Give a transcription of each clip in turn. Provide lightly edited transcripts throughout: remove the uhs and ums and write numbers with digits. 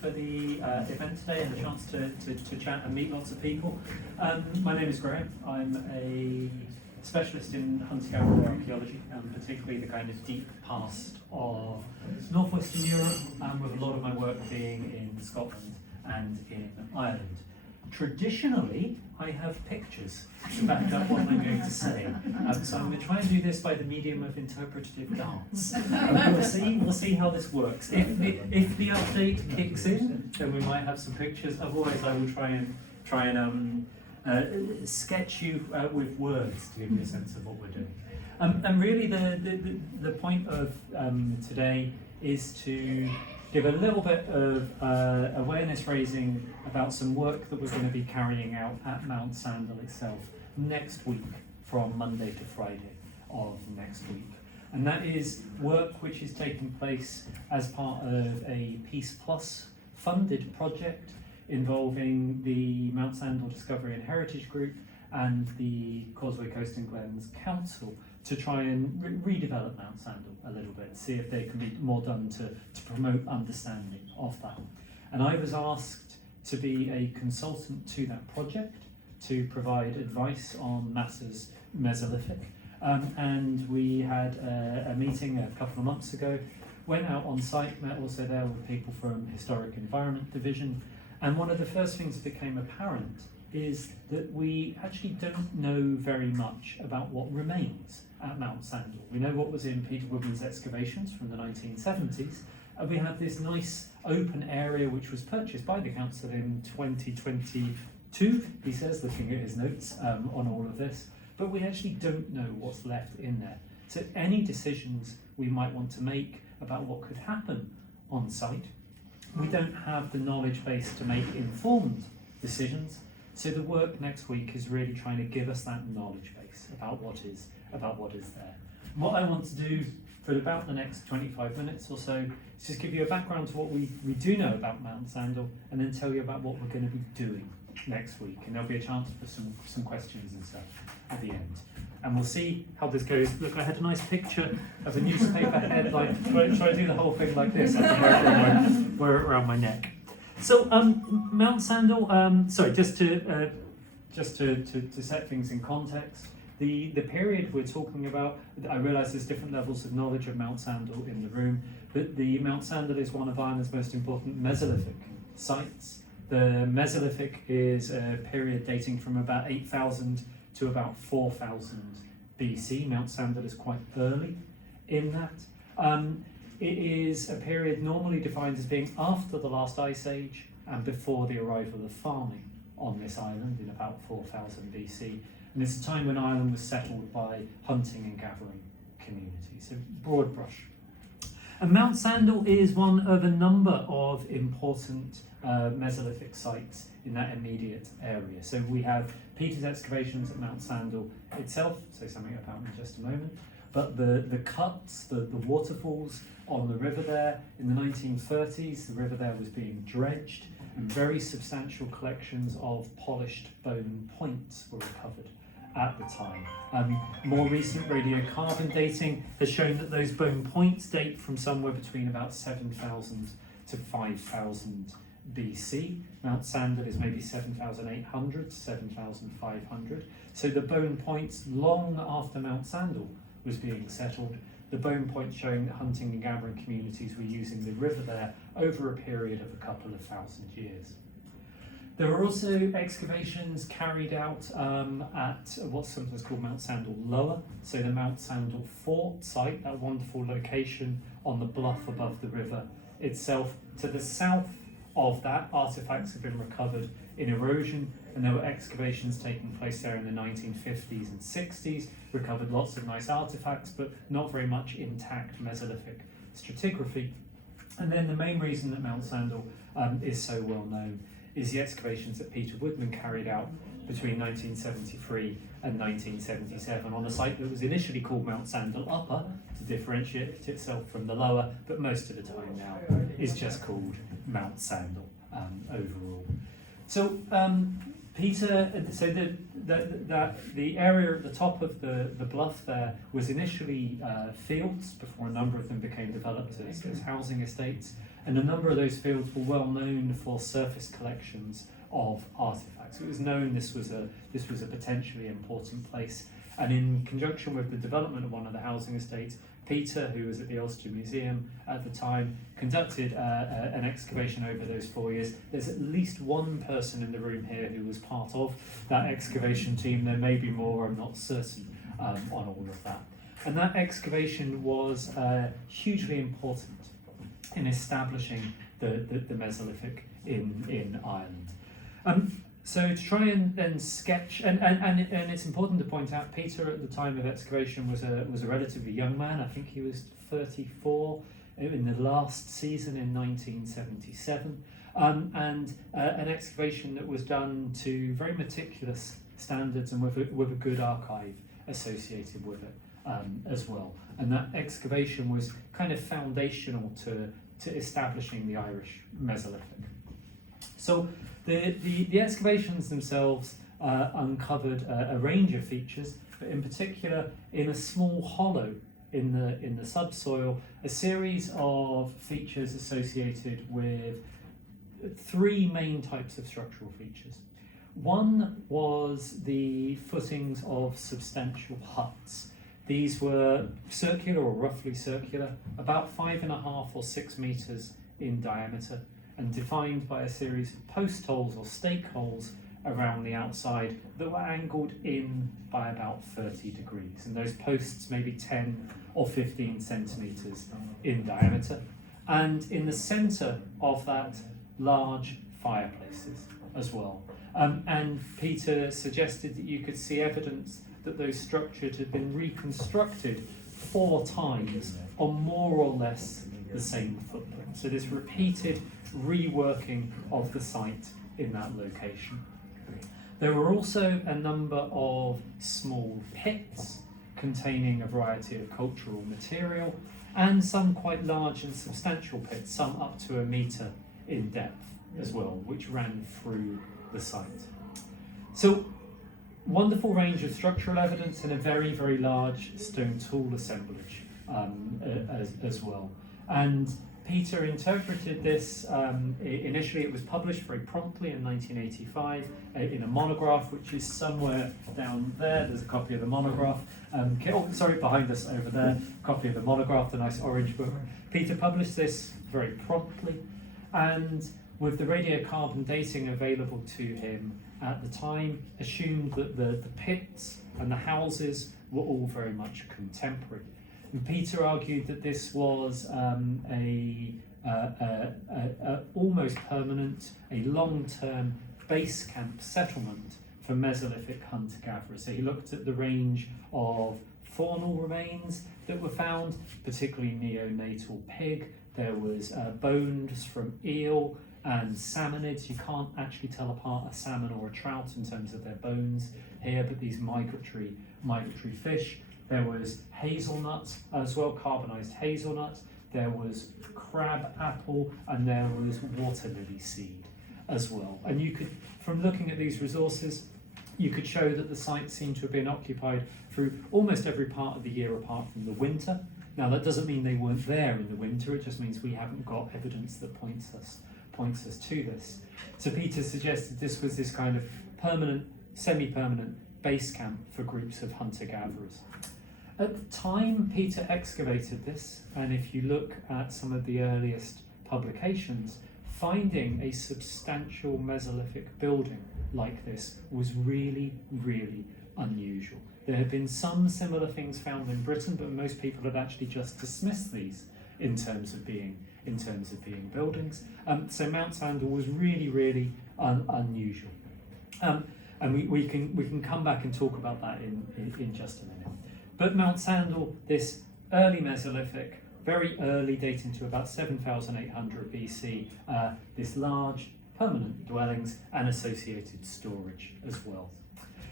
for the event today and the chance to chat and meet lots of people. My name is Graeme. I'm a specialist in hunter-gatherer archaeology, particularly the kind of deep past of northwestern Europe, with a lot of my work being in Scotland and in Ireland. Traditionally, I have pictures to back up what I'm going to say, so I'm going to try and do this by the medium of interpretative dance. We'll see how this works. If the update kicks in, then we might have some pictures. Otherwise, I will try and sketch you with words to give you a sense of what we're doing. And really, the point of today is to give a little bit of awareness raising about some work that we're going to be carrying out at Mountsandel itself next week, from Monday to Friday of next week. And that is work which is taking place as part of a PEACEPLUS funded project involving the Mountsandel Discovery and Heritage Group and the Causeway Coast and Glens Council to try and redevelop Mountsandel a little bit, see if there can be more done to promote understanding of that. And I was asked to be a consultant to that project to provide advice on matters Mesolithic. And we had a meeting a couple of months ago, went out on site, met also there with people from Historic Environment Division, and one of the first things that became apparent is that we actually don't know very much about what remains at Mountsandel. We know what was in Peter Woodman's excavations from the 1970s, and we have this nice open area which was purchased by the council in 2022, he says, looking at his notes on all of this, but we actually don't know what's left in there. So any decisions we might want to make about what could happen on site, we don't have the knowledge base to make informed decisions. So the work next week is really trying to give us that knowledge base about what is there. And what I want to do for about the next 25 minutes or so is just give you a background to what we do know about Mountsandel, and then tell you about what we're going to be doing next week. And there'll be a chance for some questions and stuff at the end. And we'll see how this goes. Look, I had a nice picture of a newspaper headline. Try to do the whole thing like this. I can wear it around my neck. So Mountsandel. Sorry, just to set things in context. The period we're talking about, I realise there's different levels of knowledge of Mountsandel in the room, but the Mountsandel is one of Ireland's most important Mesolithic sites. The Mesolithic is a period dating from about 8,000 to about 4,000 BC. Mountsandel is quite early in that. It is a period normally defined as being after the last ice age and before the arrival of farming on this island in about 4,000 BC. And it's a time when Ireland was settled by hunting and gathering communities. So broad brush. And Mountsandel is one of a number of important Mesolithic sites in that immediate area. So we have Peter's excavations at Mountsandel itself, say something about in just a moment, but the cuts, the waterfalls on the river there, in the 1930s, the river there was being dredged, and very substantial collections of polished bone points were recovered at the time. More recent radiocarbon dating has shown that those bone points date from somewhere between about 7,000 to 5,000 BC. Mountsandel is maybe 7,800 to 7,500. So the bone points, long after Mountsandel was being settled, the bone points showing that hunting and gathering communities were using the river there over a period of a couple of thousand years. There were also excavations carried out at what's sometimes called Mountsandel Lower, so the Mountsandel Fort site, that wonderful location on the bluff above the river itself. To the south of that, artefacts have been recovered in erosion, and there were excavations taking place there in the 1950s and 60s, recovered lots of nice artefacts, but not very much intact Mesolithic stratigraphy. And then the main reason that Mountsandel is so well known is the excavations that Peter Woodman carried out between 1973 and 1977 on a site that was initially called Mountsandel Upper to differentiate itself from the lower, but most of the time now is just called Mountsandel overall. So Peter, so the area at the top of the bluff there was initially fields before a number of them became developed as housing estates. and a number of those fields were well known for surface collections of artifacts. It was known this was a potentially important place, and in conjunction with the development of one of the housing estates, Peter, who was at the Ulster Museum at the time, conducted an excavation over those 4 years. There's at least one person in the room here who was part of that excavation team. There may be more, I'm not certain on all of that. And that excavation was hugely important in establishing the Mesolithic in Ireland. So to try and sketch, and it's important to point out, Peter at the time of excavation was a relatively young man. I think he was 34 in the last season in 1977, and an excavation that was done to very meticulous standards and with a good archive associated with it as well. And that excavation was kind of foundational to establishing the Irish Mesolithic. So the excavations themselves uncovered a range of features, but in particular, in a small hollow in the subsoil, a series of features associated with three main types of structural features. One was the footings of substantial huts. These were circular or roughly circular, about 5.5 or 6 meters in diameter, and defined by a series of post holes or stake holes around the outside that were angled in by about 30 degrees. And those posts may be 10 or 15 centimeters in diameter. And in the center of that, large fireplaces as well. And Peter suggested that you could see evidence that those structures had been reconstructed 4 times on more or less the same footprint. So this repeated reworking of the site in that location. There were also a number of small pits containing a variety of cultural material, and some quite large and substantial pits, some up to 1 meter in depth as well, which ran through the site. So, wonderful range of structural evidence and a very, very large stone tool assemblage as well. And Peter interpreted this, initially it was published very promptly in 1985 in a monograph, which is somewhere down there. There's a copy of the monograph. Behind us over there, copy of the monograph, the nice orange book. Peter published this very promptly, and with the radiocarbon dating available to him at the time, assumed that the pits and the houses were all very much contemporary. And Peter argued that this was almost permanent, a long-term base camp settlement for Mesolithic hunter-gatherers. So he looked at the range of faunal remains that were found, particularly neonatal pig. There was bones from eel and salmonids. You can't actually tell apart a salmon or a trout in terms of their bones here, but these migratory fish. There was hazelnut as well, carbonized hazelnut. There was crab apple, and there was water lily seed as well. And you could, from looking at these resources, you could show that the site seemed to have been occupied through almost every part of the year apart from the winter. Now that doesn't mean they weren't there in the winter, it just means we haven't got evidence that points us to this. So Peter suggested this was this kind of permanent, semi-permanent base camp for groups of hunter-gatherers. At the time Peter excavated this, and if you look at some of the earliest publications, finding a substantial Mesolithic building like this was really, really unusual. There had been some similar things found in Britain, but most people had actually just dismissed these in terms of being buildings. So Mountsandel was really, really unusual. And we can come back and talk about that in just a minute. But Mountsandel, this early Mesolithic, very early, dating to about 7,800 BC, this large permanent dwellings and associated storage as well.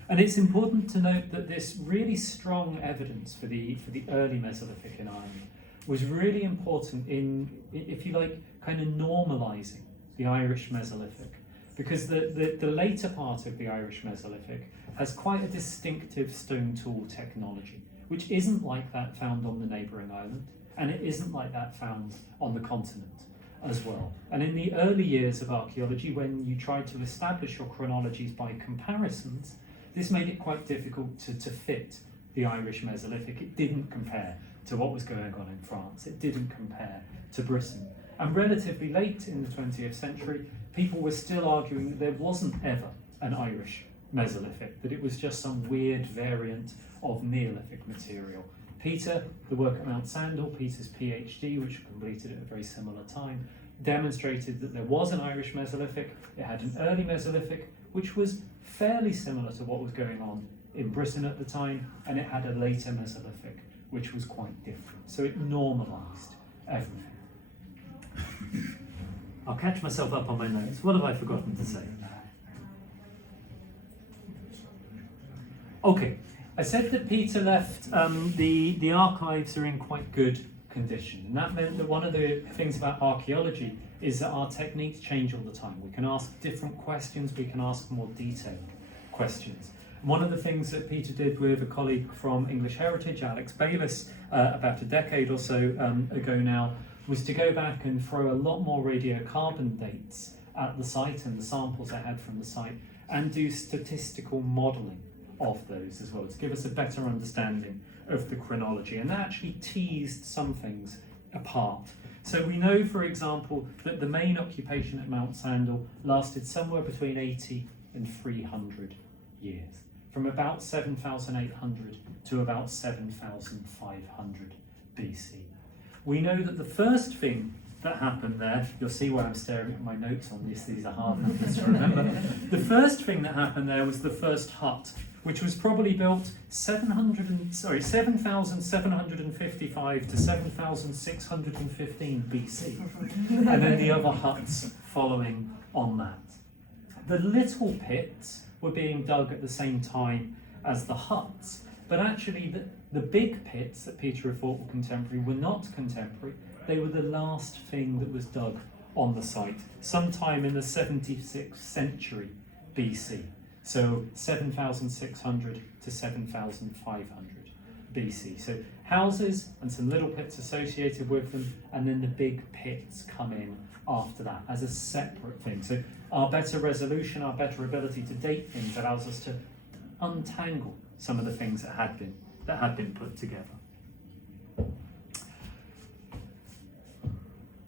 And it's important to note that this really strong evidence for the early Mesolithic in Ireland was really important in, if you like, kind of normalising the Irish Mesolithic, because the later part of the Irish Mesolithic has quite a distinctive stone tool technology, which isn't like that found on the neighbouring island, and it isn't like that found on the continent. as well. And in the early years of archaeology, when you tried to establish your chronologies by comparisons, this made it quite difficult to fit the Irish Mesolithic. It didn't compare to what was going on in France. It didn't compare to Britain. And relatively late in the 20th century, people were still arguing that there wasn't ever an Irish Mesolithic, that it was just some weird variant of Neolithic material. Peter, the work at Mountsandel, Peter's PhD, which he completed at a very similar time, demonstrated that there was an Irish Mesolithic. It had an early Mesolithic, which was fairly similar to what was going on in Britain at the time, and it had a later Mesolithic, which was quite different. So it normalised everything. I'll catch myself up on my notes. What have I forgotten to say? Okay, I said that Peter left, the archives are in quite good condition, and that meant that one of the things about archaeology is that our techniques change all the time. We can ask different questions, we can ask more detailed questions. And one of the things that Peter did with a colleague from English Heritage, Alex Bayliss, about a decade or so ago now, was to go back and throw a lot more radiocarbon dates at the site and the samples I had from the site, and do statistical modelling of those as well, to give us a better understanding of the chronology. And that actually teased some things apart. So we know, for example, that the main occupation at Mountsandel lasted somewhere between 80 and 300 years, from about 7,800 to about 7,500 BC. We know that the first thing that happened there, you'll see why I'm staring at my notes on this, these are hard numbers to remember. The first thing that happened there was the first hut, which was probably built 7,755 to 7,615 BC, and then the other huts following on that. The little pits were being dug at the same time as the huts, but actually the big pits that Peter thought were contemporary were not contemporary. They were the last thing that was dug on the site, sometime in the 76th century BC. So 7,600 to 7,500 BC. So houses and some little pits associated with them, and then the big pits come in after that as a separate thing. So our better resolution, our better ability to date things allows us to untangle some of the things that had been put together.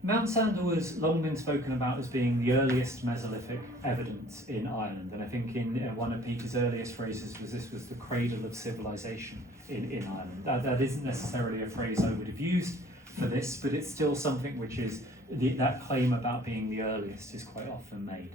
Mountsandel has long been spoken about as being the earliest Mesolithic evidence in Ireland, and I think in one of Peter's earliest phrases was this was the cradle of civilization in Ireland. That isn't necessarily a phrase I would have used for this, but it's still something which is, that claim about being the earliest is quite often made.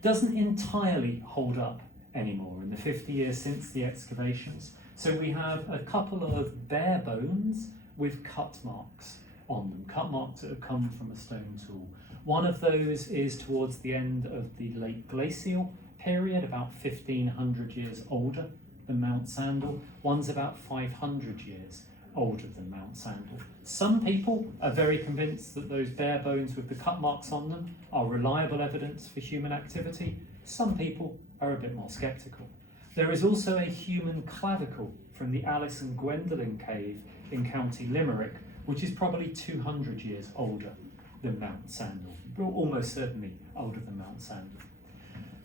Doesn't entirely hold up anymore in the 50 years since the excavations. So we have a couple of bare bones with cut marks on them, cut marks that have come from a stone tool. One of those is towards the end of the late glacial period, about 1,500 years older than Mountsandel. One's about 500 years older than Mountsandel. Some people are very convinced that those bare bones with the cut marks on them are reliable evidence for human activity. Some people are a bit more sceptical. There is also a human clavicle from the Alice and Gwendolen cave in County Limerick, which is probably 200 years older than Mountsandel, but almost certainly older than Mountsandel.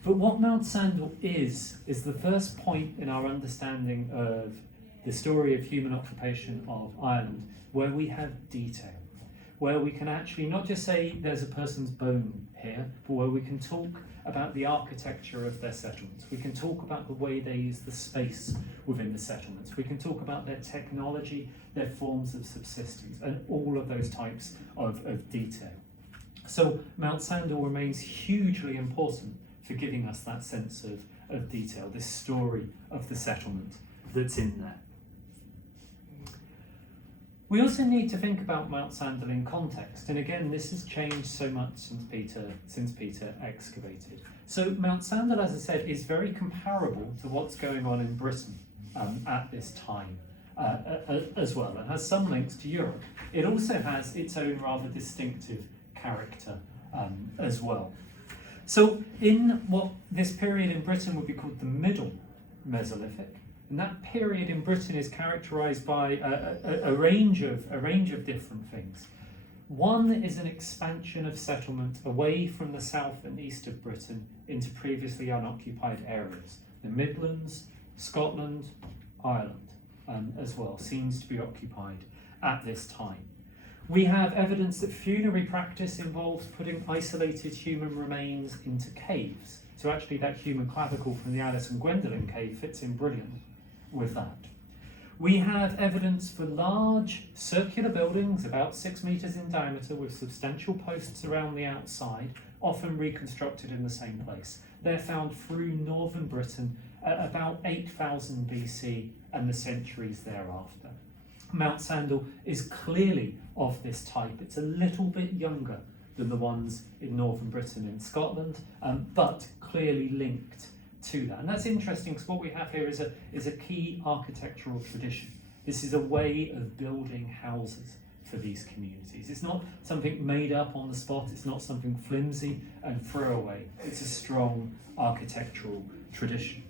But what Mountsandel is the first point in our understanding of the story of human occupation of Ireland where we have detail, where we can actually not just say there's a person's bone here, but where we can talk about the architecture of their settlements. We can talk about the way they use the space within the settlements. We can talk about their technology, their forms of subsistence, and all of those types of detail. So Mountsandel remains hugely important for giving us that sense of detail, this story of the settlement that's in there. We also need to think about Mountsandel in context, and again, this has changed so much since Peter excavated. So Mountsandel, as I said, is very comparable to what's going on in Britain at this time as well, and has some links to Europe. It also has its own rather distinctive character as well. So in what this period in Britain would be called the Middle Mesolithic, and that period in Britain is characterised by a range of different things. One is an expansion of settlement away from the south and east of Britain into previously unoccupied areas. The Midlands, Scotland, Ireland as well seems to be occupied at this time. We have evidence that funerary practice involves putting isolated human remains into caves. So actually that human clavicle from the Alice and Gwendolen cave fits in brilliantly with that. We have evidence for large circular buildings about 6 metres in diameter with substantial posts around the outside, often reconstructed in the same place. They're found through northern Britain at about 8000 BC and the centuries thereafter. Mountsandel is clearly of this type. It's a little bit younger than the ones in northern Britain and Scotland, but clearly linked to that. And that's interesting because what we have here is a key architectural tradition. This is a way of building houses for these communities. It's not something made up on the spot, it's not something flimsy and throwaway. It's a strong architectural tradition.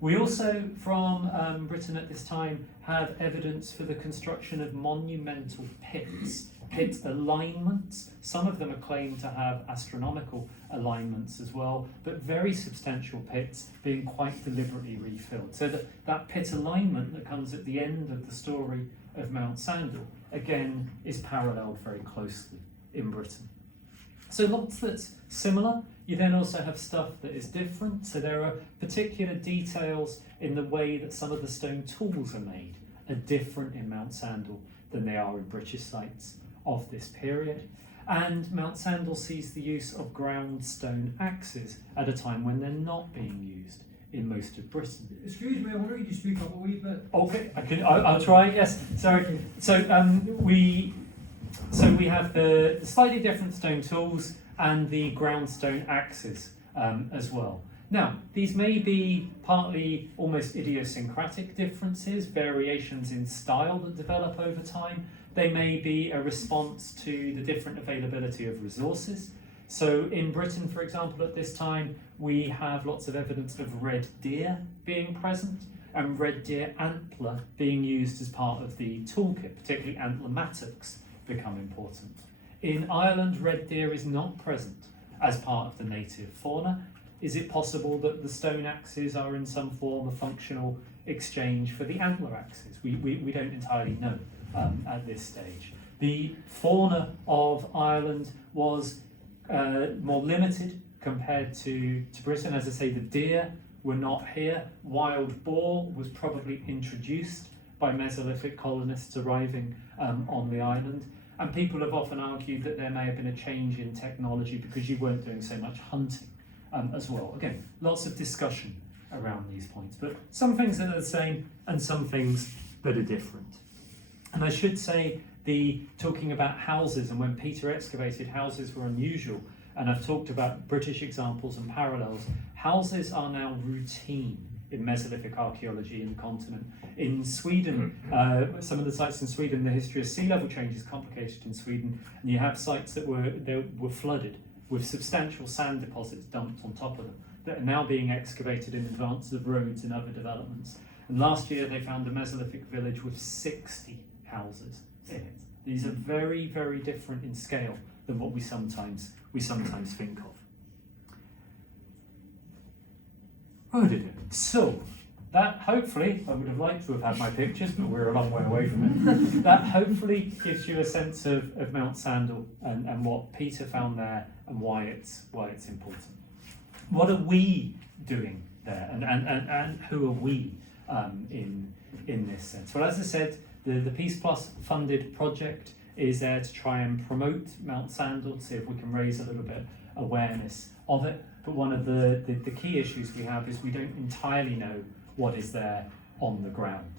We also, from Britain at this time, have evidence for the construction of monumental pits, pit alignments. Some of them are claimed to have astronomical alignments as well, but very substantial pits being quite deliberately refilled. So that pit alignment that comes at the end of the story of Mountsandel, again, is paralleled very closely in Britain. So lots that's similar. You then also have stuff that is different. So there are particular details in the way that some of the stone tools are made are different in Mountsandel than they are in British sites of this period. And Mountsandel sees the use of ground stone axes at a time when they're not being used in most of Britain. Excuse me, I wonder if you speak up a wee bit. Okay, I'll try, yes. Sorry. So we have the slightly different stone tools and the ground stone axes as well. Now, these may be partly almost idiosyncratic differences, variations in style that develop over time. They may be a response to the different availability of resources. So in Britain, for example, at this time, we have lots of evidence of red deer being present and red deer antler being used as part of the toolkit, particularly antler mattocks become important. In Ireland, red deer is not present as part of the native fauna. Is it possible that the stone axes are in some form of functional exchange for the antler axes? We don't entirely know at this stage. The fauna of Ireland was more limited compared to Britain. As I say, the deer were not here. Wild boar was probably introduced by Mesolithic colonists arriving on the island. And people have often argued that there may have been a change in technology because you weren't doing so much hunting as well. Again, lots of discussion around these points, but some things that are the same and some things that are different. And I should say, talking about houses and when Peter excavated, houses were unusual. And I've talked about British examples and parallels. Houses are now routine in Mesolithic archaeology in the continent. In Sweden, some of the sites in Sweden, the history of sea level change is complicated in Sweden, and you have sites that were flooded with substantial sand deposits dumped on top of them that are now being excavated in advance of roads and other developments. And last year they found a Mesolithic village with 60 houses in it. These are very, very different in scale than what we sometimes think of. So, that hopefully, I would have liked to have had my pictures, but we're a long way away from it. That hopefully gives you a sense of Mountsandel and what Peter found there and why it's important. What are we doing there, and who are we in this sense? Well, as I said, the PEACEPLUS funded project is there to try and promote Mountsandel, to see if we can raise a little bit awareness of it. But one of the key issues we have is we don't entirely know what is there on the ground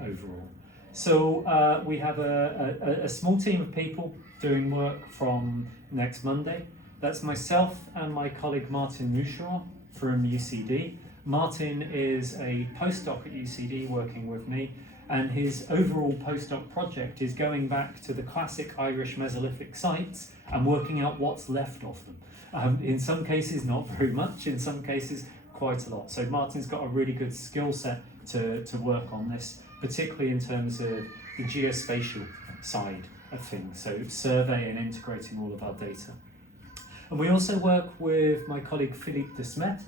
overall. So we have a small team of people doing work from next Monday. That's myself and my colleague Martin Moucheron from UCD. Martin is a postdoc at UCD working with me, and his overall postdoc project is going back to the classic Irish Mesolithic sites and working out what's left of them. In some cases, not very much, in some cases, quite a lot. So Martin's got a really good skill set to work on this, particularly in terms of the geospatial side of things, so survey and integrating all of our data. And we also work with my colleague Philippe Desmet.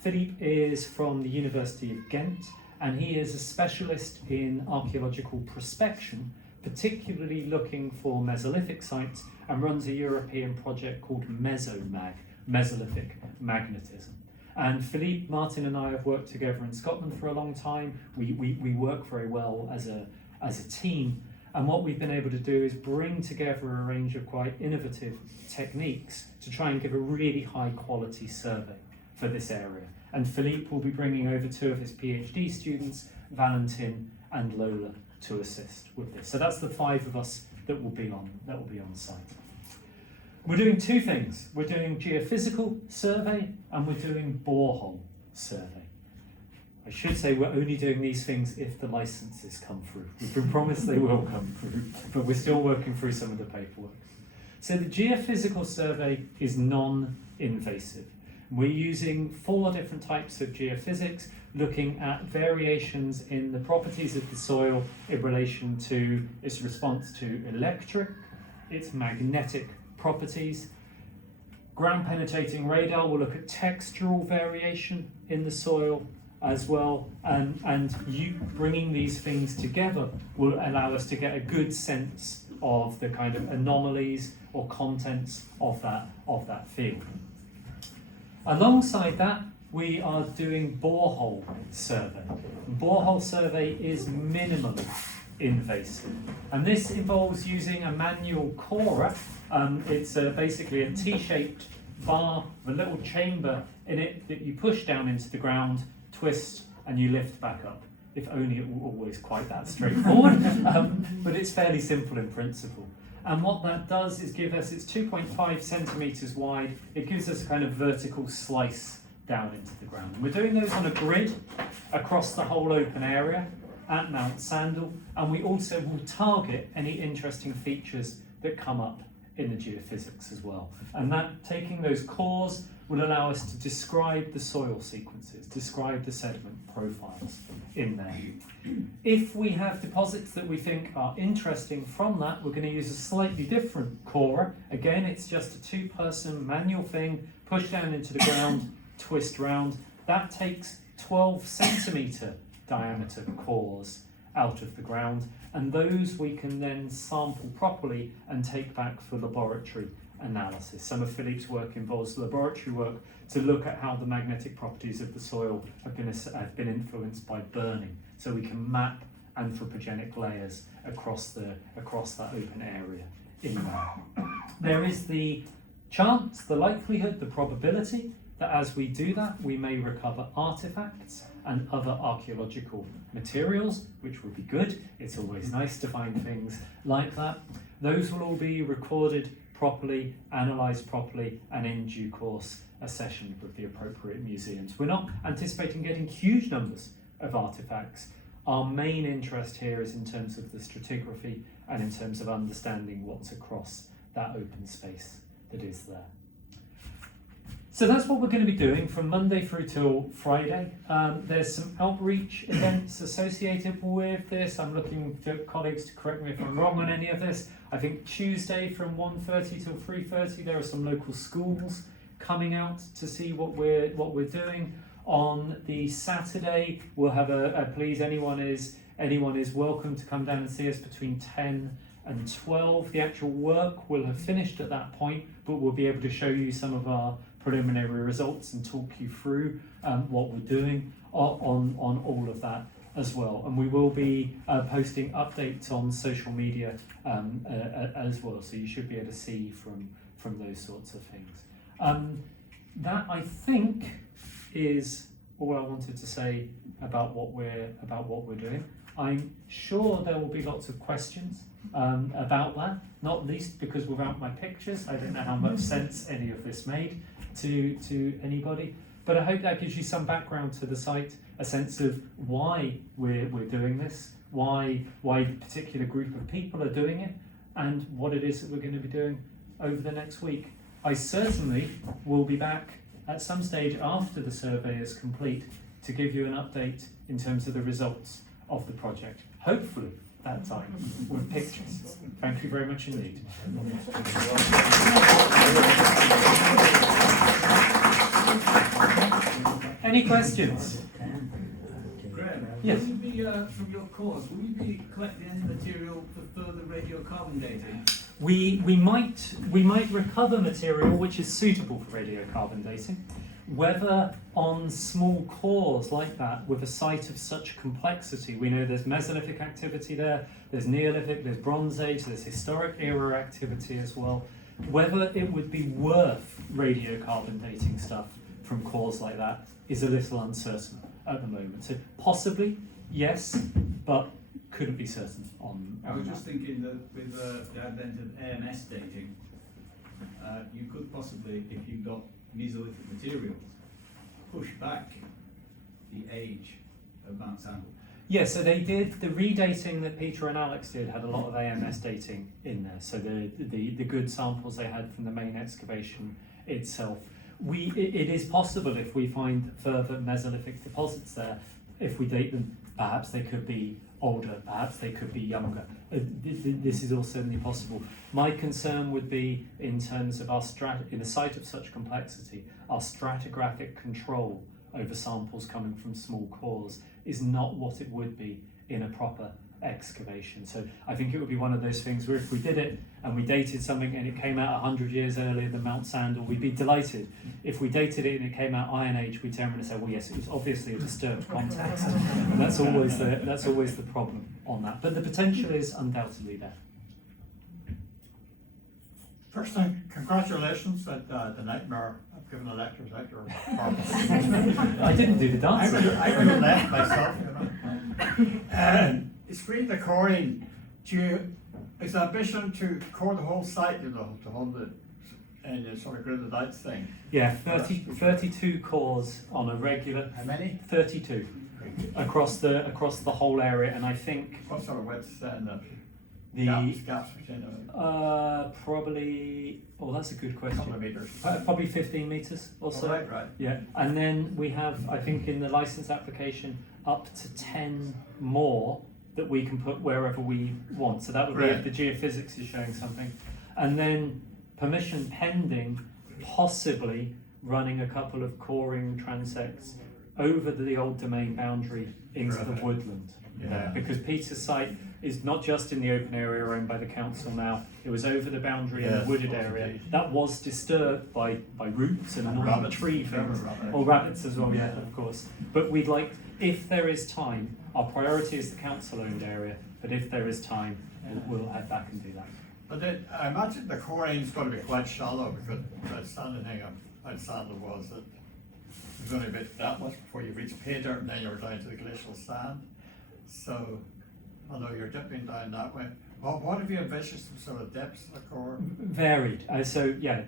Philippe is from the University of Ghent, and he is a specialist in archaeological prospection, particularly looking for Mesolithic sites, and runs a European project called Mesolithic magnetism. And Philippe, Martin and I have worked together in Scotland for a long time. We work very well as a team, and what we've been able to do is bring together a range of quite innovative techniques to try and give a really high quality survey for this area. And Philippe will be bringing over 2 of his PhD students, Valentin and Lola, to assist with this. So that's the 5 of us that will be on site. We're doing 2 things. We're doing geophysical survey and we're doing borehole survey. I should say we're only doing these things if the licenses come through. We've been promised they will come through, but we're still working through some of the paperwork. So the geophysical survey is non-invasive. We're using 4 different types of geophysics, looking at variations in the properties of the soil in relation to its response to electric, its magnetic properties. Ground penetrating radar will look at textural variation in the soil as well, and you bringing these things together will allow us to get a good sense of the kind of anomalies or contents of that field. Alongside that, we are doing borehole survey. Borehole survey is minimally invasive, and this involves using a manual corer. It's basically a T-shaped bar with a little chamber in it that you push down into the ground, twist, and you lift back up. If only it were always quite that straightforward, but it's fairly simple in principle. And what that does is give us, it's 2.5 centimetres wide, it gives us a kind of vertical slice down into the ground. And we're doing those on a grid across the whole open area at Mountsandel, and we also will target any interesting features that come up in the geophysics as well. And that, taking those cores, will allow us to describe the soil sequences, describe the sediment profiles in there. If we have deposits that we think are interesting from that, we're going to use a slightly different corer. Again, it's just a 2-person manual thing, push down into the ground, twist round. That takes 12 centimetre diameter cores out of the ground, and those we can then sample properly and take back for laboratory analysis. Some of Philippe's work involves laboratory work to look at how the magnetic properties of the soil have been influenced by burning, so we can map anthropogenic layers across that open area in there. There is the chance, the likelihood, the probability that as we do that, we may recover artifacts and other archaeological materials, which would be good. It's always nice to find things like that. Those will all be recorded properly, analysed properly, and in due course accessioned with the appropriate museums. We're not anticipating getting huge numbers of artifacts. Our main interest here is in terms of the stratigraphy and in terms of understanding what's across that open space that is there. So that's what we're going to be doing from Monday through till Friday. There's some outreach events associated with this. I'm looking to colleagues to correct me if I'm wrong on any of this. I think Tuesday from 1:30 till 3:30 there are some local schools coming out to see what we're doing. On the Saturday we'll have a please, anyone is welcome to come down and see us between 10 and 12. The actual work will have finished at that point, but we'll be able to show you some of our preliminary results and talk you through what we're doing on all of that as well. And we will be posting updates on social media as well, so you should be able to see from those sorts of things. That, I think, is all I wanted to say about what we're doing. I'm sure there will be lots of questions about that, not least because without my pictures, I don't know how much sense any of this made to anybody. But I hope that gives you some background to the site, a sense of why we're doing this, why a particular group of people are doing it, and what it is that we're going to be doing over the next week. I certainly will be back at some stage after the survey is complete to give you an update in terms of the results of the project. Hopefully that time with pictures. Thank you very much indeed. Any questions? Graeme, Yes. will you be, from your course, will you be collecting any material for further radiocarbon dating? We might recover material which is suitable for radiocarbon dating. Whether on small cores like that, with a site of such complexity, we know there's Mesolithic activity there, there's Neolithic, there's Bronze Age, there's historic era activity as well. Whether it would be worth radiocarbon dating stuff from cores like that is a little uncertain at the moment. So possibly, yes, but couldn't be certain on I was that. just thinking that with the advent of AMS dating, you could possibly, if you got Mesolithic materials, push back the age of Mountsandel. Yeah, so they did, the redating that Peter and Alex did had a lot of AMS dating in there. So the good samples they had from the main excavation itself. It is possible if we find further Mesolithic deposits there, if we date them, perhaps they could be older, perhaps they could be younger. This is all certainly possible. My concern would be in terms of our in a site of such complexity, our stratigraphic control over samples coming from small cores is not what it would be in a proper excavation. So I think it would be one of those things where if we did it and we dated something and it came out 100 years earlier than Mountsandel, we'd be delighted. If we dated it and it came out Iron Age, we'd turn around and say, well, yes, it was obviously a disturbed context. And that's always the problem on that. But the potential is undoubtedly there. First thing, congratulations at the nightmare of giving a lecture without your purpose. I didn't do the dance. I would have left myself, you know. It's really the coring. Is the ambition to core the whole site, you know, to hold it in a sort of gridded out thing? Yeah, 32 cores on a regular. How many? 32 across the whole area, and I think What sort of widths and the gaps between them? probably. Oh, that's a good A couple of question. meters. Probably 15 meters or so. Right, right. Yeah, and then we have, I think, in the license application, up to 10 more that we can put wherever we want. So that would be if the geophysics is showing something, and then permission pending, possibly running a couple of coring transects over the old domain boundary into the woodland there, because Peter's site is not just in the open area owned by the council now. It was over the boundary in the wooded area that was disturbed by roots and annoying tree things, or rabbits as well. Yeah, of course. But we'd like, if there is time, our priority is the council owned area. But if there is time, we'll head back and do that. But then, I imagine the coring is going to be quite shallow, because the outstanding thing outside was that there's only about that much before you reach pay dirt, and then you're down to the glacial sand. So, although you're dipping down that way, what have you envisaged some sort of depths of the core? Varied. So yeah,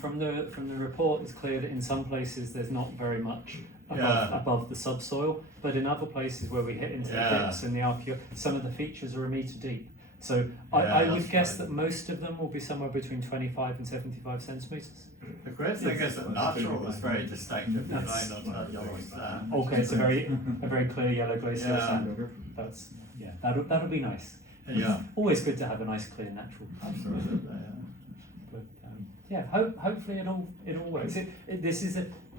from the report, it's clear that in some places there's not very much above the subsoil, but in other places where we hit into the dips and the some of the features are a metre deep. So I would guess that most of them will be somewhere between 25 and 75 centimetres. The great thing is that natural is very distinctive. That's- Line on that yellow sand. Okay, it's a very clear yellow glacial sand. That's that'll be nice. Yeah, Always good to have a nice clear natural. absolutely. But hopefully it all works.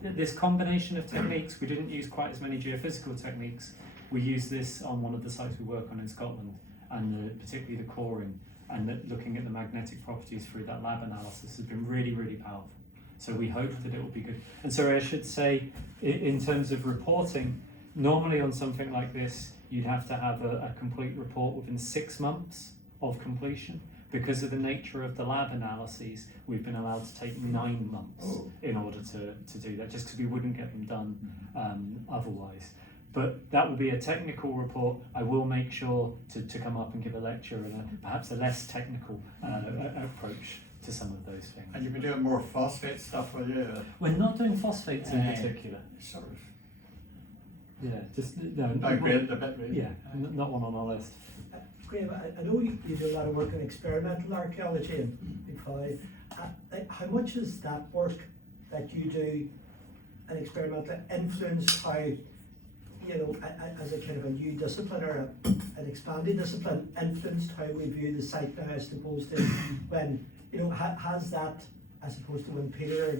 This combination of techniques. We didn't use quite as many geophysical techniques. We used this on one of the sites we work on in Scotland, and particularly the coring and looking at the magnetic properties through that lab analysis has been really, really powerful. So we hope that it will be good. And so I should say, in terms of reporting, normally on something like this, you'd have to have a complete report within 6 months of completion. Because of the nature of the lab analyses, we've been allowed to take 9 months in order to do that, just because we wouldn't get them done otherwise. But that will be a technical report. I will make sure to come up and give a lecture and perhaps a less technical approach to some of those things. And you'll be doing more phosphate stuff, will you? We're not doing phosphates in particular. Sort of. Yeah, just no. Downgraded a bit, really. Yeah, not one on our list. Graeme, I know you do a lot of work in experimental archaeology in Big Five. How much is that work that you do and experimental influence how you know, as a kind of a new discipline or an expanded discipline influenced how we view the site now as opposed to when, you know, has that, as opposed to when Peter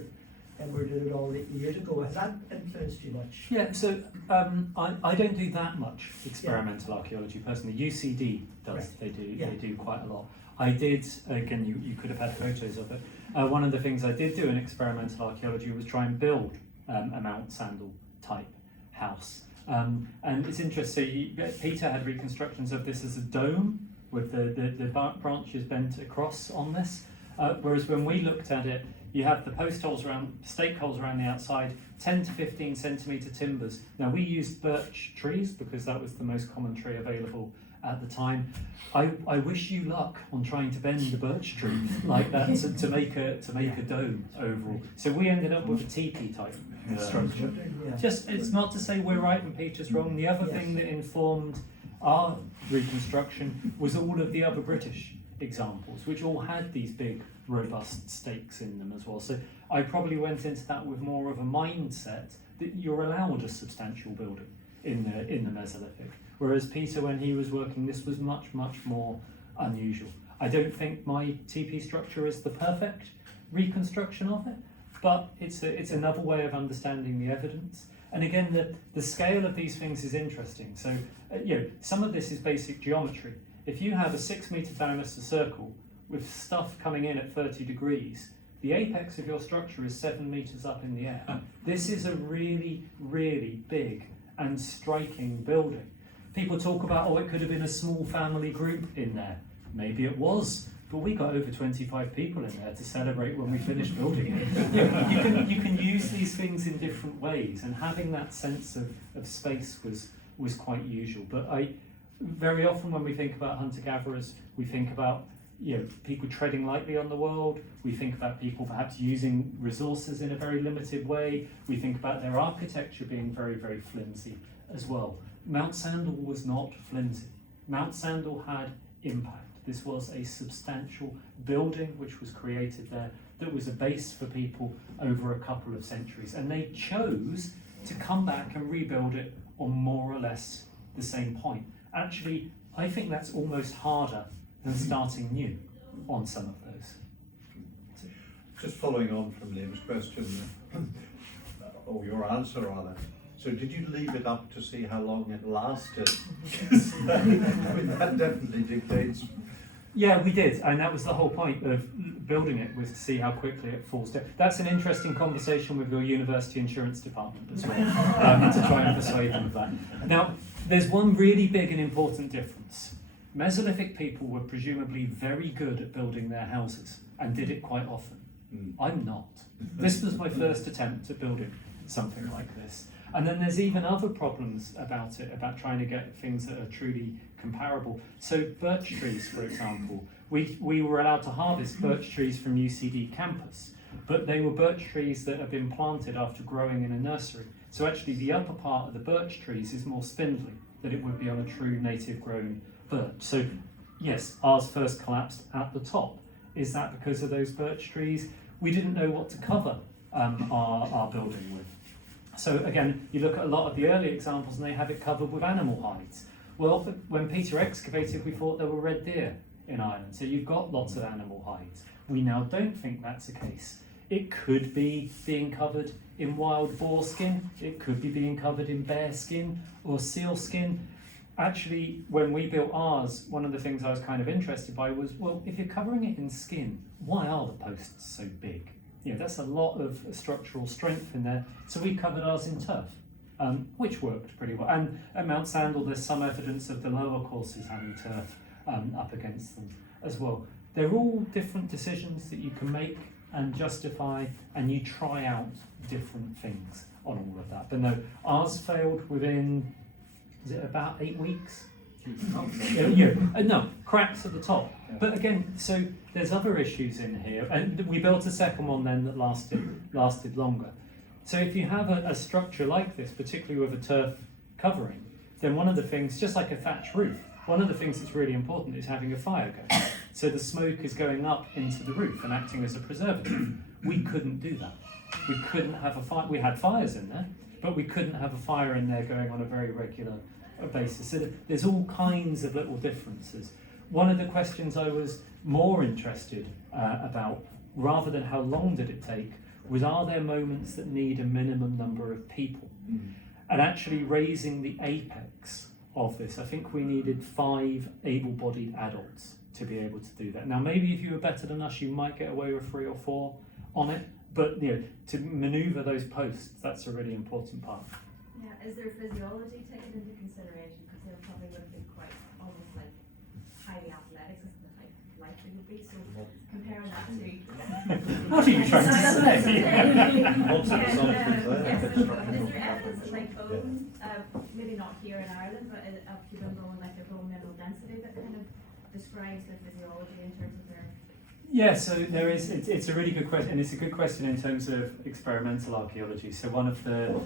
and we did it all 8 years ago, has that influenced you much? Yeah, so I don't do that much experimental archaeology personally. UCD does, Right. they do quite a lot. I did, again, you could have had photos of it. One of the things I did do in experimental archaeology was try and build a Mountsandel type house. And it's interesting, Peter had reconstructions of this as a dome with the branches bent across on this. Whereas when we looked at it, you have the post holes around, stake holes around the outside, 10 to 15 centimetre timbers. Now we used birch trees because that was the most common tree available at the time. I wish you luck on trying to bend the birch tree like that to make a dome overall. So we ended up with a teepee type structure. Yeah. Just, it's not to say we're right and Peter's wrong. The other thing that informed our reconstruction was all of the other British examples, which all had these big, robust stakes in them as well. So I probably went into that with more of a mindset that you're allowed a substantial building in the Mesolithic. Whereas Peter, when he was working, this was much, much more unusual. I don't think my TP structure is the perfect reconstruction of it, but it's another way of understanding the evidence. And again, the scale of these things is interesting. So, you know, some of this is basic geometry. If you have a 6 metre diameter circle with stuff coming in at 30 degrees, the apex of your structure is 7 metres up in the air. This is a really, really big and striking building. People talk about, oh, it could have been a small family group in there. Maybe it was, but we got over 25 people in there to celebrate when we finished building it. You can use these things in different ways, and having that sense of space was quite usual. But very often when we think about hunter-gatherers, we think about, you know, people treading lightly on the world. We think about people perhaps using resources in a very limited way. We think about their architecture being very, very flimsy as well. Mountsandel was not flimsy. Mountsandel had impact. This was a substantial building which was created there that was a base for people over a couple of centuries. And they chose to come back and rebuild it on more or less the same point. Actually, I think that's almost harder than starting new on some of those. Just following on from Liam's question, or your answer rather, so did you leave it up to see how long it lasted? I mean, that definitely dictates. Yeah, we did, and that was the whole point of building it, was to see how quickly it falls down. That's an interesting conversation with your university insurance department as well, to try and persuade them of that. Now, there's one really big and important difference. Mesolithic people were presumably very good at building their houses and did it quite often. I'm not. This was my first attempt at building something like this. And then there's even other problems about it, about trying to get things that are truly comparable. So birch trees, for example, we were allowed to harvest birch trees from UCD campus, but they were birch trees that have been planted after growing in a nursery. So actually the upper part of the birch trees is more spindly than it would be on a true native grown birch. So yes, ours first collapsed at the top. Is that because of those birch trees? We didn't know what to cover our building with. So again, you look at a lot of the early examples and they have it covered with animal hides. Well, when Peter excavated, we thought there were red deer in Ireland, so you've got lots of animal hides. We now don't think that's the case. It could be being covered in wild boar skin, it could be being covered in bear skin or seal skin. Actually, when we built ours, one of the things I was kind of interested by was, well, if you're covering it in skin, why are the posts so big? You know, that's a lot of structural strength in there. So we covered ours in turf, which worked pretty well. And at Mountsandel, there's some evidence of the lower courses having turf up against them as well. They're all different decisions that you can make and justify, and you try out different things on all of that. But no, ours failed within, is it about 8 weeks? No, cracks at the top. But again, so there's other issues in here, and we built a second one then that lasted longer. So if you have a structure like this, particularly with a turf covering, then one of the things, just like a thatch roof, one of the things that's really important is having a fire go. So the smoke is going up into the roof and acting as a preservative. We couldn't do that. we couldn't have a fire. We had fires in there, but we couldn't have a fire in there going on a very regular basis. So there's all kinds of little differences. One of the questions I was more interested about, rather than how long did it take, was are there moments that need a minimum number of people? And actually raising the apex of this, I think we needed 5 able-bodied adults to be able to do that. Now, maybe if you were better than us, you might get away with 3 or 4 on it, but to manoeuvre those posts, that's a really important part. Yeah, is there physiology taken into consideration? Because they probably would have been quite almost like highly athletic as the type of life they would be. So comparing that to What are you trying to say? Lots of Yeah, examples there. yes, so is there evidence of like bone, maybe not here in Ireland, but of human bone, like their bone mineral density that kind of describes their physiology in terms of their. Yeah, so there is, it's a really good question, and it's a good question in terms of experimental archaeology. So one of the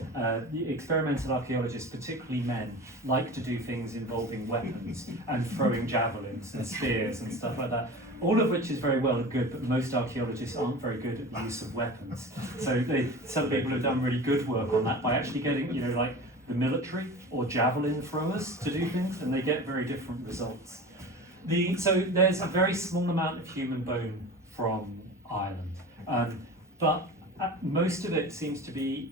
experimental archaeologists, particularly men, like to do things involving weapons and throwing javelins and spears and stuff like that. All of which is very well and good, but most archaeologists aren't very good at the use of weapons. So some people have done really good work on that by actually getting, like the military or javelin throwers to do things, and they get very different results. So there's a very small amount of human bone from Ireland, but most of it seems to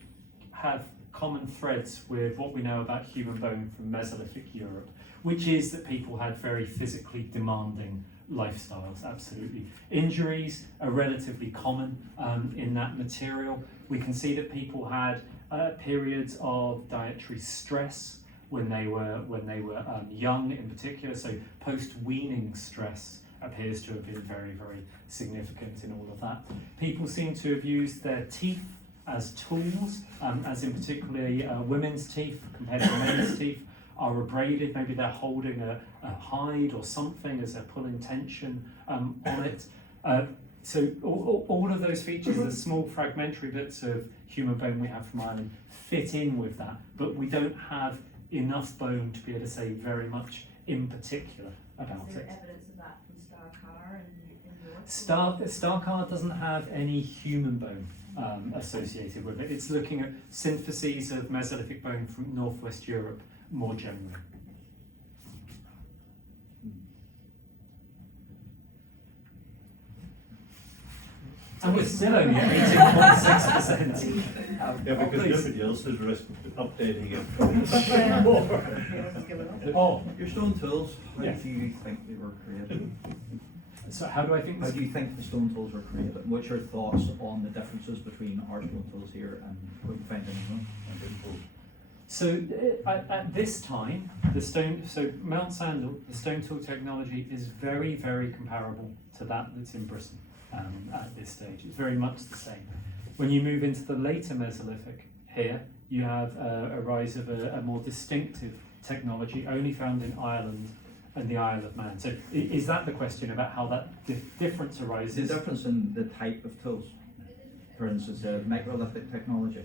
have common threads with what we know about human bone from Mesolithic Europe, which is that people had very physically demanding lifestyles, absolutely. Injuries are relatively common in that material. We can see that people had periods of dietary stress when they were young in particular, so post-weaning stress appears to have been very, very significant in all of that. People seem to have used their teeth as tools, as in particularly women's teeth compared to men's teeth are abraded. Maybe they're holding a hide or something as they're pulling tension on it. So all of those features, the small fragmentary bits of human bone we have from Ireland, fit in with that, but we don't have enough bone to be able to say very much in particular about Is there it. evidence of that from Starcar in Europe? Starcar doesn't have any human bone associated with it. It's looking at syntheses of Mesolithic bone from northwest Europe more generally. And we're still only at 18.6%. Yeah, because please. nobody else is updating it. Oh, Your stone tools, how Yes. do you think they were created? so how do I think How this? do you think the stone tools were created? What's your thoughts on the differences between our stone tools here and what you find in England? So at this time, Mountsandel, the stone tool technology is very, very comparable to that that's in Britain at this stage. It's very much the same. When you move into the later Mesolithic here, you have a rise of a more distinctive technology only found in Ireland and the Isle of Man. So is that the question about how that difference arises? The difference in the type of tools, for instance, microlithic technology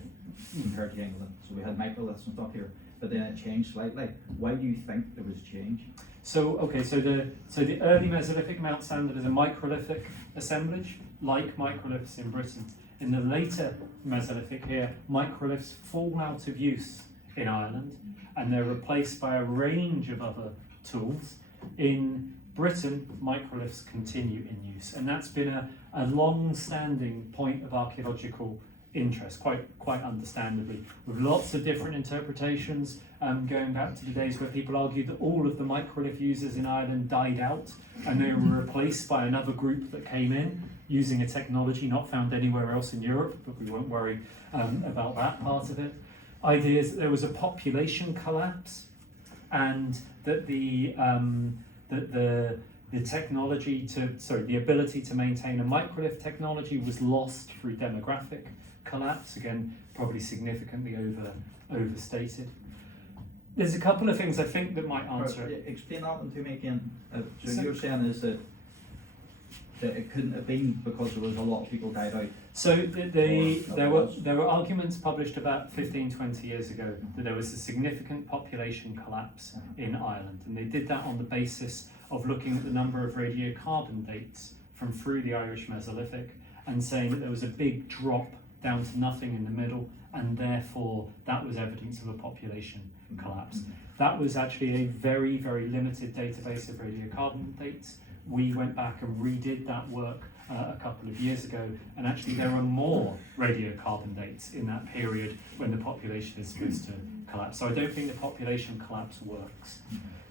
compared to England. So we had microliths and stuff here, but then it changed slightly. Why do you think there was a change? So the early Mesolithic Mountsandel is a microlithic assemblage, like microliths in Britain. In the later Mesolithic here, microliths fall out of use in Ireland, and they're replaced by a range of other tools. In Britain, microliths continue in use, and that's been a long-standing point of archaeological interest, quite understandably, with lots of different interpretations, going back to the days where people argued that all of the microlith users in Ireland died out and they were replaced by another group that came in using a technology not found anywhere else in Europe, but we won't worry about that part of it. Ideas that there was a population collapse and that the ability to maintain a microlith technology was lost through demographic collapse, again probably significantly overstated. There's a couple of things I think that might answer it. Explain that one to me again. So So- you're saying is that it couldn't have been because there was a lot of people died out. So there were arguments published about 15, 20 years ago that there was a significant population collapse in Ireland, and they did that on the basis of looking at the number of radiocarbon dates from through the Irish Mesolithic and saying that there was a big drop down to nothing in the middle, and therefore that was evidence of a population collapse. That was actually a very, very limited database of radiocarbon dates. We went back and redid that work a couple of years ago, and actually there are more radiocarbon dates in that period when the population is supposed to collapse. So I don't think the population collapse works.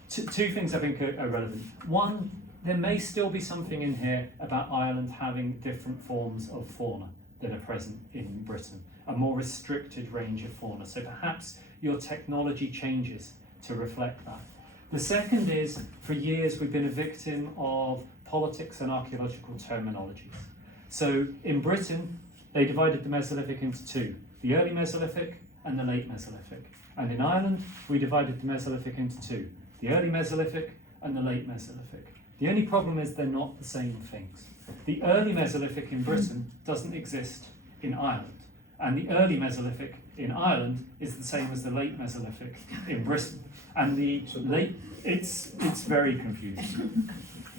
Two things I think are relevant. One, there may still be something in here about Ireland having different forms of fauna that are present in Britain, a more restricted range of fauna. So perhaps your technology changes to reflect that. The second is, for years we've been a victim of politics and archaeological terminologies. So in Britain, they divided the Mesolithic into two, the early Mesolithic and the late Mesolithic. And in Ireland, we divided the Mesolithic into two, the early Mesolithic and the late Mesolithic. The only problem is they're not the same things. The early Mesolithic in Britain doesn't exist in Ireland, and the early Mesolithic in Ireland is the same as the late Mesolithic in Britain. And the late, it's very confusing.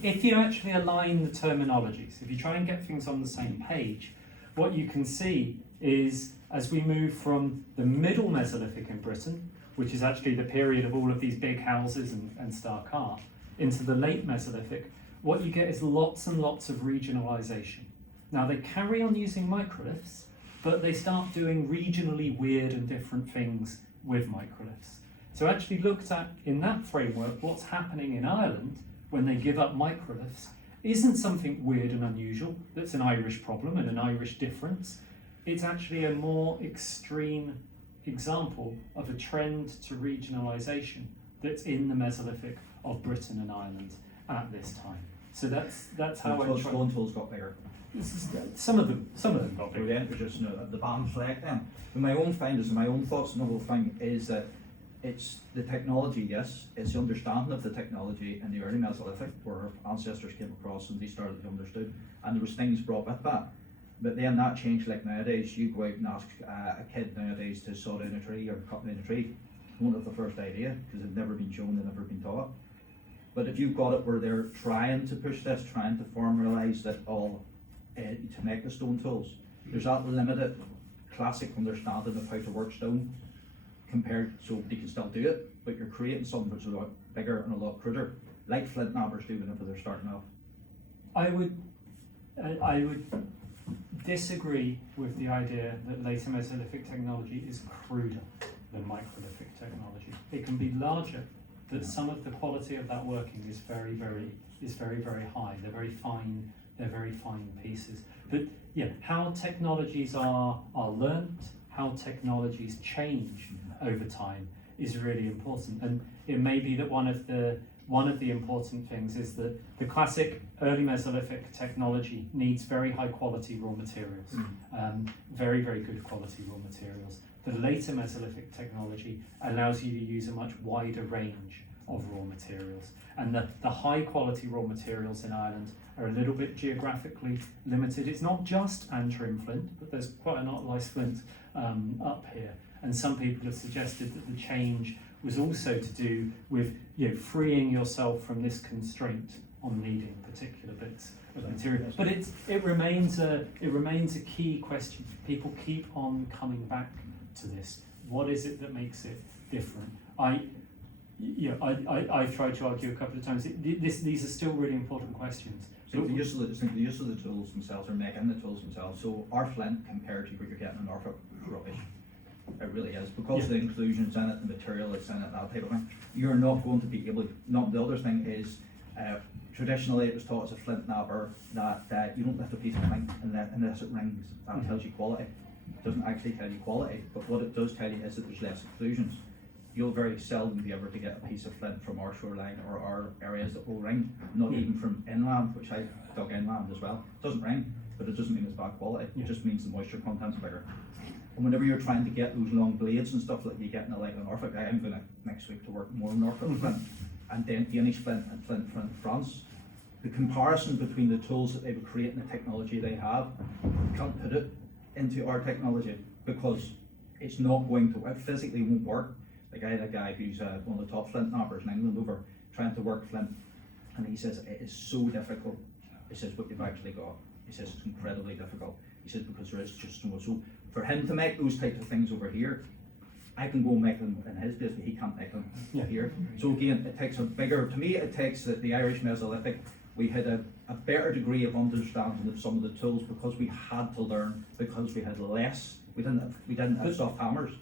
If you actually align the terminologies, if you try and get things on the same page, what you can see is, as we move from the middle Mesolithic in Britain, which is actually the period of all of these big houses and stark art, into the late Mesolithic, what you get is lots and lots of regionalisation. Now they carry on using microliths, but they start doing regionally weird and different things with microliths. So actually looked at in that framework, what's happening in Ireland when they give up microliths isn't something weird and unusual that's an Irish problem and an Irish difference. It's actually a more extreme example of a trend to regionalisation that's in the Mesolithic of Britain and Ireland at this time. So that's how I try. Stone tools got bigger. Some of them got So bigger. then there's just the band flag then. And my own findings and my own thoughts on the whole thing is that it's the technology, yes, it's the understanding of the technology in the early Mesolithic where our ancestors came across and they started to understood, and there was things brought with that. But then that changed. Like nowadays, you go out and ask a kid nowadays to saw down a tree or cut down a tree, won't have the first idea because they've never been shown, they've never been taught. But if you've got it where they're trying to push this, trying to formalise that all to make the stone tools, there's that limited classic understanding of how to work stone compared, so they can still do it, but you're creating something that's a lot bigger and a lot cruder, like flint knappers do whenever they're starting off. I would disagree with the idea that later Mesolithic technology is cruder than microlithic technology. It can be larger, but some of the quality of that working is very, very high. They're very fine pieces. But yeah, how technologies are learnt, how technologies change over time is really important. And it may be that one of the important things is that the classic early Mesolithic technology needs very high quality raw materials, very good quality raw materials. The later Mesolithic technology allows you to use a much wider range of raw materials. And the high quality raw materials in Ireland are a little bit geographically limited. It's not just Antrim flint, but there's quite a lot of lice flint up here. And some people have suggested that the change was also to do with freeing yourself from this constraint on needing particular bits of material. But it remains a key question. People keep on coming back to this. What is it that makes it different? I've tried to argue a couple of times. These are still really important questions. So the use of the tools themselves, or making the tools themselves. So our flint compared to what you're getting in Norfolk is rubbish. It really is, because of the inclusions in it, the material that's in it, that type of thing. You're not going to be able to. Not the other thing is, traditionally it was taught as a flint knapper that you don't lift a piece of flint unless it rings. That tells you quality. It doesn't actually tell you quality, but what it does tell you is that there's less inclusions. You'll very seldom be able to get a piece of flint from our shoreline or our areas that will ring, not even from inland, which I dug inland as well. It doesn't ring, but it doesn't mean it's bad quality. It just means the moisture content's bigger. And whenever you're trying to get those long blades and stuff like you get in the like of Norfolk, I'm going to next week to work more in Norfolk flint, and then Danish flint and flint from France. The comparison between the tools that they would create and the technology they have, you can't put it into our technology because it's not going to, it physically won't work. Like I had a guy who's one of the top flint knappers in England over trying to work flint, and he says it is so difficult. He says what you've actually got. He says it's incredibly difficult. He says because there is just so For him to make those types of things over here, I can go and make them in his place, but he can't make them here. So again, it takes a bigger, to me, it takes the Irish Mesolithic, we had a better degree of understanding of some of the tools because we had to learn, because we had less, we didn't have soft hammers,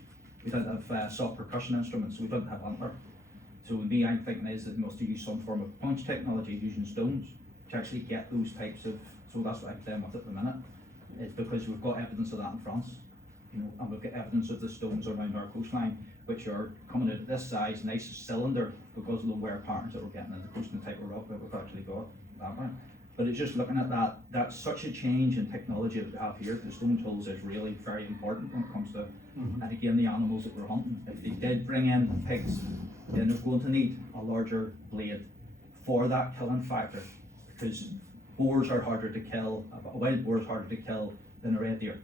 we didn't have soft percussion instruments, we didn't have antler. So with me, I'm thinking is that we must use some form of punch technology using stones to actually get those types of, so that's what I'm playing with at the minute. It's because we've got evidence of that in France, you know, and we've got evidence of the stones around our coastline, which are coming out at this size, nice cylinder, because of the wear patterns that we're getting in the coast and the type of rock that we've actually got that way. But it's just looking at that, that's such a change in technology that we have here. The stone tools is really very important when it comes to, and again, the animals that we're hunting. If they did bring in pigs, then they're going to need a larger blade for that killing factor, because boars are harder to kill, a wild boar is harder to kill than a red deer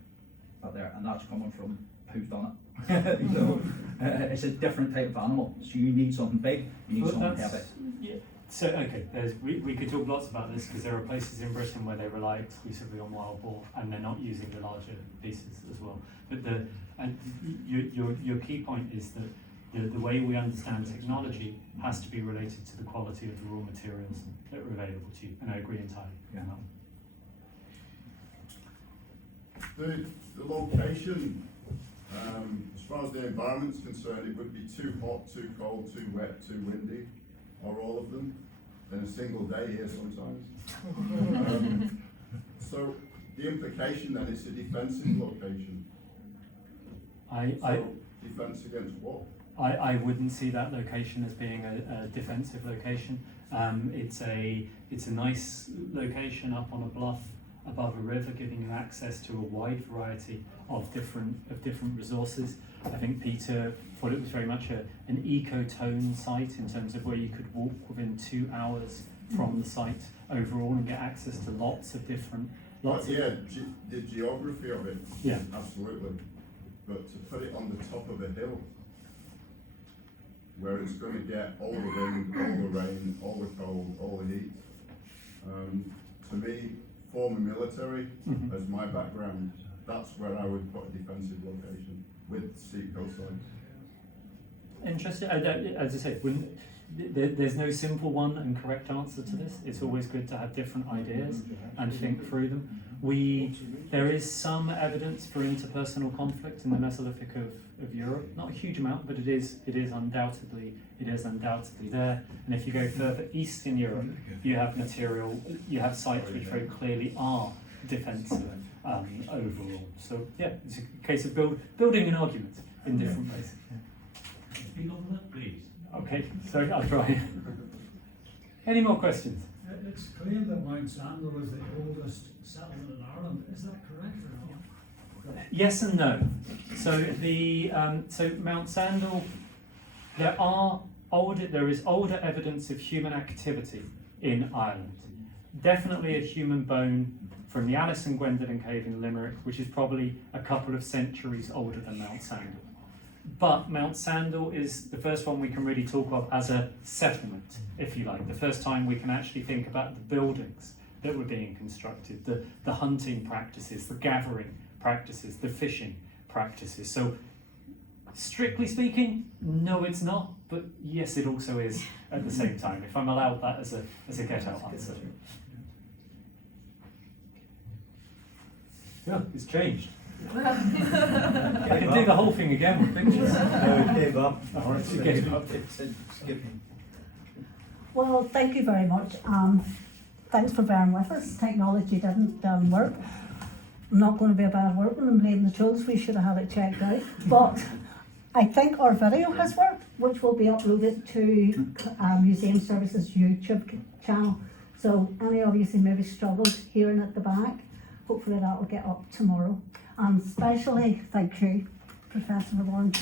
out there, and that's coming from who's done it. You know, it's a different type of animal, so you need something big, you need something heavy. Yeah. So okay, we could talk lots about this because there are places in Britain where they rely exclusively on wild boar and they're not using the larger pieces as well. But your key point is that the way we understand technology has to be related to the quality of the raw materials that are available to you, and I agree entirely. Yeah. The location, as far as the environment's concerned, it would be too hot, too cold, too wet, too windy, or all of them, in a single day here sometimes. So the implication then is a defensive location. Defense against what? I wouldn't see that location as being a defensive location. It's a nice location up on a bluff above a river, giving you access to a wide variety of different resources. I think Peter thought it was very much an eco-tone site in terms of where you could walk within 2 hours from the site overall and get access to lots of different. The geography of it, yeah, absolutely. But to put it on the top of a hill, where it's going to get all the wind, all the rain, all the cold, all the heat, to me, former military, as my background, that's where I would put a defensive location with steep hillsides. Interesting. As I said, there's no simple one and correct answer to this. It's always good to have different ideas and think through them. There is some evidence for interpersonal conflict in the Mesolithic of Europe. Not a huge amount, but it is undoubtedly there. And if you go further east in Europe, you have sites which very clearly are defensive overall. So yeah, it's a case of building an argument in different places. Speak on that, please. Okay, so I'll try. Any more questions? It's claimed that Mountsandel is the oldest settlement in Ireland. Is that correct or not? Yes and no. So so Mountsandel, there is older evidence of human activity in Ireland. Definitely a human bone from the Alice and Gwendolen cave in Limerick, which is probably a couple of centuries older than Mountsandel. But Mountsandel is the first one we can really talk of as a settlement, if you like. The first time we can actually think about the buildings that were being constructed, the hunting practices, the gathering practices, the fishing practices. So, strictly speaking, no, it's not. But yes, it also is at the same time. If I'm allowed that as a get-out answer. Yeah, it's changed. I can do the whole thing again with pictures. No, it gave up. Oh, it gave up. It said skipping. Well, thank you very much. Thanks for bearing with us. Technology didn't work. I'm not going to be a bad workman and blame the tools. We should have had it checked out. But I think our video has worked, which will be uploaded to Museum Services YouTube channel. So any of you who maybe struggled hearing at the back, hopefully that will get up tomorrow. And especially thank you, Professor Warren.